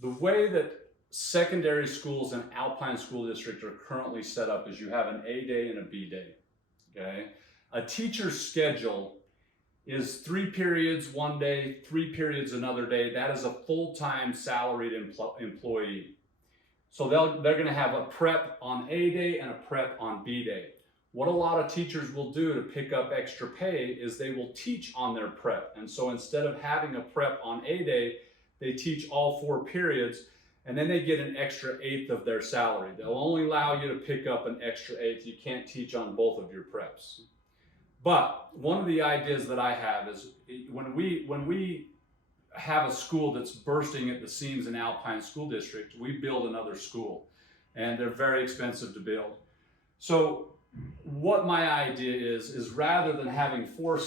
The way that secondary schools and Alpine School District are currently set up is you have an A day and a B day, okay? A teacher's schedule is 3 periods one day, 3 periods another day. That is a full-time salaried employee. So they're gonna have a prep on A day and a prep on B day. What a lot of teachers will do to pick up extra pay is they will teach on their prep. And so instead of having a prep on A day, they teach all 4 periods, and then they get an extra 1/8 of their salary. They'll only allow you to pick up an extra 1/8. You can't teach on both of your preps. But one of the ideas that I have is when we have a school that's bursting at the seams in Alpine School District, we build another school, and they're very expensive to build. So what my idea is rather than having 4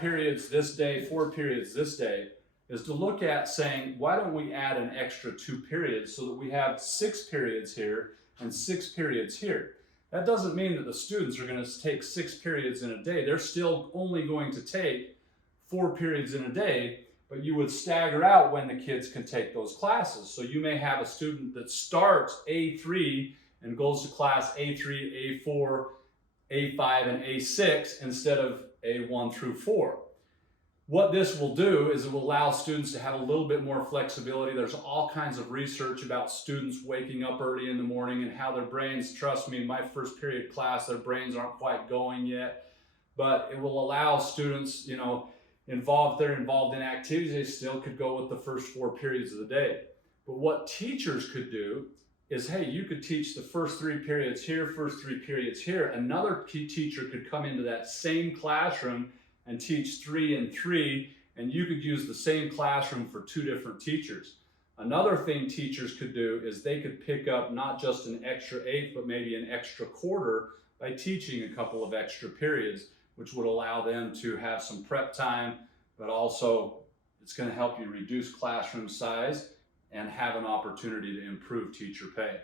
periods this day, 4 periods this day, is to look at saying, why don't we add an extra 2 periods so that we have 6 periods here and 6 periods here. That doesn't mean that the students are going to take 6 periods in a day. They're still only going to take 4 periods in a day, but you would stagger out when the kids can take those classes. So you may have a student that starts A3 and goes to class A3, A4, A5, and A6 instead of A1 through 4. What this will do is it will allow students to have a little bit more flexibility. There's all kinds of research about students waking up early in the morning and how their brains, trust me, in my first period class, their brains aren't quite going yet. But it will allow students, if they're involved in activities, they still could go with the first 4 periods of the day. But what teachers could do is, hey, you could teach the first 3 periods here, first 3 periods here. Another teacher could come into that same classroom and teach 3 and 3, and you could use the same classroom for 2 different teachers. Another thing teachers could do is they could pick up not just an extra 1/8, but maybe an extra 1/4 by teaching a couple of extra periods, which would allow them to have some prep time, but also it's going to help you reduce classroom size and have an opportunity to improve teacher pay.